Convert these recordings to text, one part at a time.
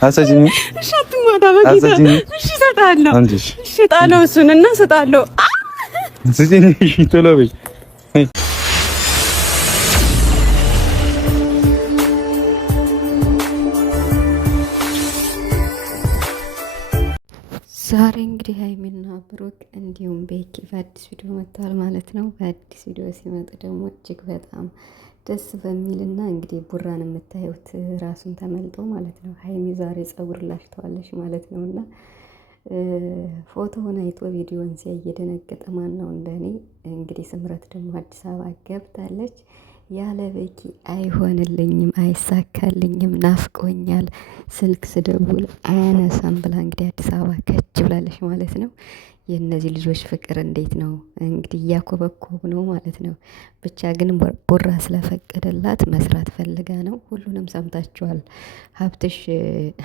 አሰጂኝ። እሺ አትማታ በጌታ እሺ እሰጥሃለሁ። እሺ እሰጥሃለሁ እሱን እና እሰጥሃለሁ። አሰጂኝ ቶሎ በይ። ዛሬ እንግዲህ ሀይሚና ብሩክ እንዲሁም ቤኪ በአዲስ ቪዲዮ መጥተዋል ማለት ነው። በአዲስ ቪዲዮ ሲመጡ ደግሞ እጅግ በጣም ደስ በሚልና እንግዲህ ቡራን የምታዩት ራሱን ተመልጦ ማለት ነው። ሀይሚ ዛሬ ጸጉር ላሽተዋለች ማለት ነው። እና ፎቶውን አይቶ ቪዲዮን ሲያይ እየደነገጠ ማን ነው እንደኔ። እንግዲህ ስምረት ደግሞ አዲስ አበባ ገብታለች። ያለ ቤኪ አይሆንልኝም፣ አይሳካልኝም፣ ናፍቆኛል፣ ስልክ ስደውል አያነሳም ብላ እንግዲህ አዲስ አበባ ከች ብላለች ማለት ነው። የእነዚህ ልጆች ፍቅር እንዴት ነው እንግዲህ እያኮበኮቡ ነው ማለት ነው። ብቻ ግን ቡራ ስለፈቀደላት መስራት ፈልጋ ነው። ሁሉንም ሰምታችኋል። ሀብትሽ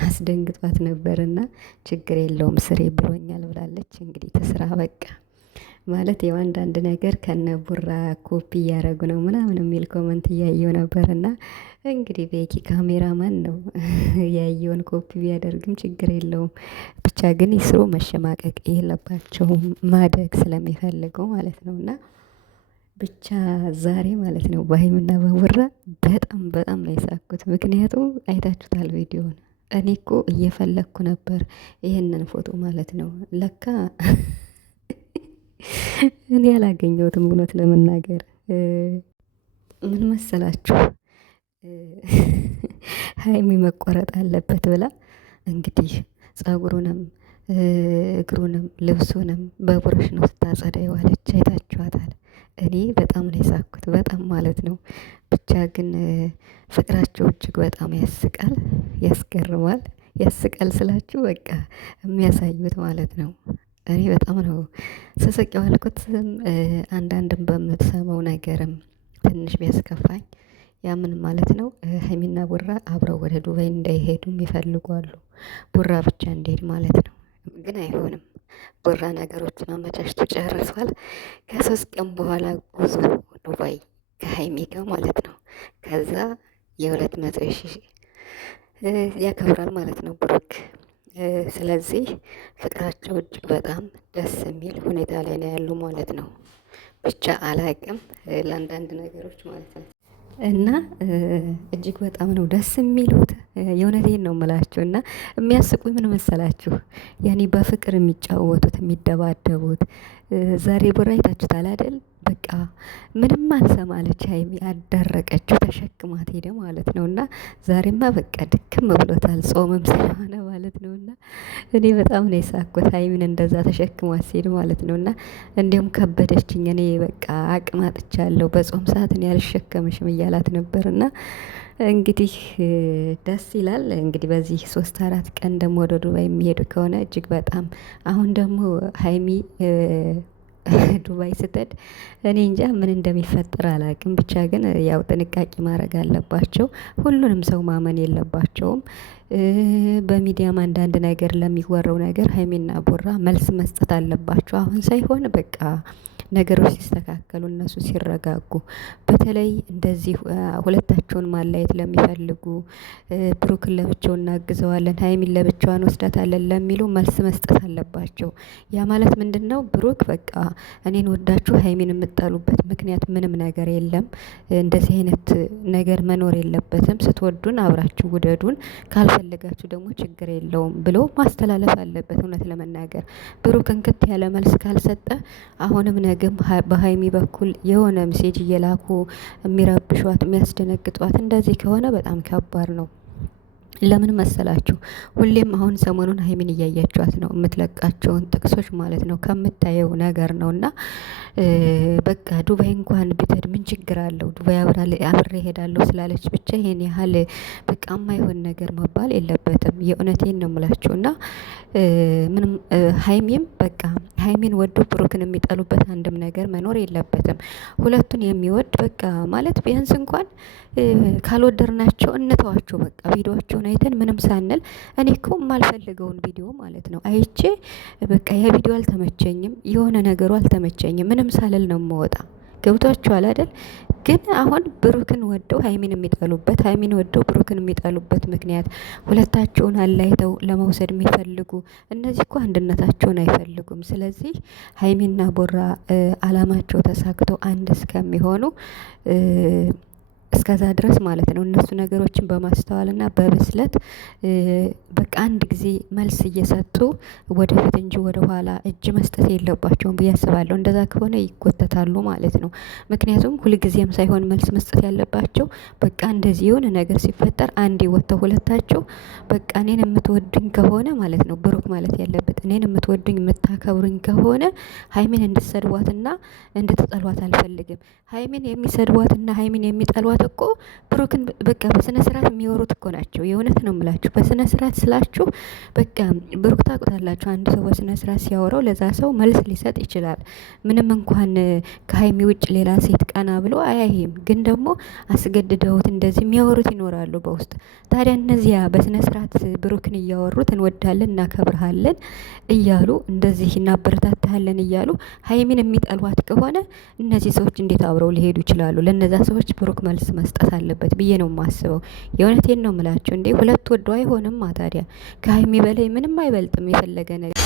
አስደንግጧት ነበርና ችግር የለውም ስሬ ብሎኛል ብላለች። እንግዲህ ተስራ በቃ ማለት ያው አንዳንድ ነገር ከነ ቡራ ኮፒ እያደረጉ ነው ምናምን የሚል ኮመንት እያየው ነበርና እንግዲህ ቤኪ ካሜራማን ነው ያየውን ኮፒ ቢያደርግም ችግር የለውም። ብቻ ግን ይስሩ፣ መሸማቀቅ የለባቸውም ማደግ ስለሚፈልገው ማለት ነው። እና ብቻ ዛሬ ማለት ነው በሀይሚና በቡራ በጣም በጣም ነው የሳኩት። ምክንያቱም አይታችሁታል ቪዲዮን። እኔ እኮ እየፈለግኩ ነበር ይህንን ፎቶ ማለት ነው ለካ እኔ አላገኘሁትም። እውነት ለመናገር ምን መሰላችሁ ሀይሚ መቆረጥ አለበት ብላ እንግዲህ ጸጉሩንም እግሩንም ልብሱንም በብሩሽ ነው ስታጸዳ የዋለች። አይታችኋታል። እኔ በጣም ነው የሳኩት፣ በጣም ማለት ነው። ብቻ ግን ፍቅራቸው እጅግ በጣም ያስቃል፣ ያስገርማል። ያስቃል ስላችሁ በቃ የሚያሳዩት ማለት ነው። እኔ በጣም ነው ስስቅ የዋልኩት። አንዳንድም በምትሰማው ነገርም ትንሽ ቢያስከፋኝ ያ ምን ማለት ነው ሀይሚና ቡራ አብረው ወደ ዱባይ እንዳይሄዱ ይፈልጓሉ። ቡራ ብቻ እንዲሄድ ማለት ነው። ግን አይሆንም። ቡራ ነገሮችን አመቻችቶ ጨርሷል። ከ3 ቀን በኋላ ጉዞ ዱባይ ከሀይሚ ጋር ማለት ነው። ከዛ የ200,000 ያከብራል ማለት ነው ብሩክ። ስለዚህ ፍቅራቸው እጅግ በጣም ደስ የሚል ሁኔታ ላይ ነው ያሉ ማለት ነው። ብቻ አላቅም ለአንዳንድ ነገሮች ማለት ነው። እና እጅግ በጣም ነው ደስ የሚሉት። የእውነቴን ነው የምላችሁ። እና የሚያስቁኝ ምን መሰላችሁ? ያኔ በፍቅር የሚጫወቱት የሚደባደቡት። ዛሬ ቡራ አይታችሁታል አይደል? በቃ ምንም አልሰማለች ሀይሚ አዳረቀችው፣ ተሸክማት ሄደ ማለት ነው። እና ዛሬማ በቃ ድክም ብሎታል፣ ጾምም ስለሆነ ማለት ነው። እና እኔ በጣም ነው የሳኩት ሀይሚን እንደዛ ተሸክማት ሲሄድ ማለት ነው። እና እንዲሁም ከበደችኝ እኔ በቃ አቅም አጥቻለሁ፣ በጾም ሰዓት እኔ አልሸከምሽም እያላት ነበር። እና እንግዲህ ደስ ይላል። እንግዲህ በዚህ 3-4 ቀን ደግሞ ወደ ዱባይ የሚሄዱ ከሆነ እጅግ በጣም አሁን ደግሞ ሀይሚ ዱባይ ስትሄድ እኔ እንጃ ምን እንደሚፈጠር አላውቅም። ብቻ ግን ያው ጥንቃቄ ማድረግ አለባቸው። ሁሉንም ሰው ማመን የለባቸውም። በሚዲያም አንዳንድ ነገር ለሚወራው ነገር ሀይሚና ቡራ መልስ መስጠት አለባቸው። አሁን ሳይሆን በቃ ነገሮች ሲስተካከሉ እነሱ ሲረጋጉ፣ በተለይ እንደዚህ ሁለታቸውን ማለየት ለሚፈልጉ ብሩክን ለብቻው እናግዘዋለን፣ ሀይሚን ለብቻዋን ወስዳታለን ለሚሉ መልስ መስጠት አለባቸው። ያ ማለት ምንድን ነው? ብሩክ በቃ እኔን ወዳችሁ ሀይሚን የምጠሉበት ምክንያት ምንም ነገር የለም። እንደዚህ አይነት ነገር መኖር የለበትም። ስትወዱን አብራችሁ ውደዱን፣ ካልፈለጋችሁ ደግሞ ችግር የለውም ብሎ ማስተላለፍ አለበት። እውነት ለመናገር ብሩክ እንክት ያለ መልስ ካልሰጠ አሁንም ነገ በሀይሚ በኩል የሆነ ሜሴጅ እየላኩ የሚረብሿት የሚያስደነግጧት እንደዚህ ከሆነ በጣም ከባድ ነው። ለምን መሰላችሁ? ሁሌም አሁን ሰሞኑን ሀይሚን እያያችኋት ነው፣ የምትለቃቸውን ጥቅሶች ማለት ነው ከምታየው ነገር ነው። እና በቃ ዱባይ እንኳን ብትሄድ ምን ችግር አለው? ዱባይ አብሬ ሄዳለሁ ስላለች ብቻ ይሄን ያህል በቃ የማይሆን ነገር መባል የለበትም። የእውነቴን ነው የምላችሁ። እና ምንም ሀይሚም በቃ ሀይሚን ወዶ ብሩክን የሚጠሉበት አንድም ነገር መኖር የለበትም። ሁለቱን የሚወድ በቃ ማለት ቢያንስ እንኳን ካልወደድናቸው እንተዋቸው በቃ ቪዲዮቸውን አይተን ምንም ሳንል። እኔ እኮ የማልፈልገውን ቪዲዮ ማለት ነው አይቼ በቃ የቪዲዮ አልተመቸኝም፣ የሆነ ነገሩ አልተመቸኝም፣ ምንም ሳልል ነው የምወጣ። ገብቷችኋል አይደል? ግን አሁን ብሩክን ወደው ሀይሚን የሚጠሉበት፣ ሀይሚን ወደው ብሩክን የሚጠሉበት ምክንያት ሁለታቸውን አላይተው ለመውሰድ የሚፈልጉ እነዚህ እኮ አንድነታቸውን አይፈልጉም። ስለዚህ ሀይሚና ቦራ አላማቸው ተሳክቶ አንድ እስከሚሆኑ እስከዛ ድረስ ማለት ነው እነሱ ነገሮችን በማስተዋልና በብስለት በቃ አንድ ጊዜ መልስ እየሰጡ ወደፊት እንጂ ወደ ኋላ እጅ መስጠት የለባቸውም ብዬ አስባለሁ። እንደዛ ከሆነ ይጎተታሉ ማለት ነው። ምክንያቱም ሁልጊዜም ሳይሆን መልስ መስጠት ያለባቸው በቃ እንደዚህ የሆነ ነገር ሲፈጠር አንዴ ወጥተው ሁለታቸው በቃ እኔን የምትወዱኝ ከሆነ ማለት ነው ብሩክ ማለት ያለበት እኔን የምትወዱኝ የምታከብሩኝ ከሆነ ሀይሚን እንድትሰድቧትና እንድትጠሏት አልፈልግም። ሀይሚን የሚሰድቧትና ሀይሚን የሚጠሏት እኮ ብሩክን በቃ በስነ ስርዓት የሚወሩት እኮ ናቸው። የእውነት ነው የምላችሁ። በስነ ስርዓት ስላችሁ በቃ ብሩክ ታውቁታላችሁ። አንድ ሰው በስነ ስርዓት ሲያወራው ለዛ ሰው መልስ ሊሰጥ ይችላል። ምንም እንኳን ከሀይሚ ውጭ ሌላ ሴት ቀና ብሎ አያይም፣ ግን ደግሞ አስገድደውት እንደዚህ የሚያወሩት ይኖራሉ በውስጥ። ታዲያ እነዚያ በስነ ስርዓት ብሩክን እያወሩት እንወዳለን እናከብርሃለን እያሉ እንደዚህ እናበረታታለን እያሉ ሀይሚን የሚጠሏት ከሆነ እነዚህ ሰዎች እንዴት አብረው ሊሄዱ ይችላሉ? ለነዛ ሰዎች ብሩክ መልስ መስጠት አለበት ብዬ ነው የማስበው። የእውነቴን ነው የምላችሁ። እንዴ ሁለት ወዶ አይሆንም። ታዲያ ከሀይሚ በላይ ምንም አይበልጥም የፈለገ ነገር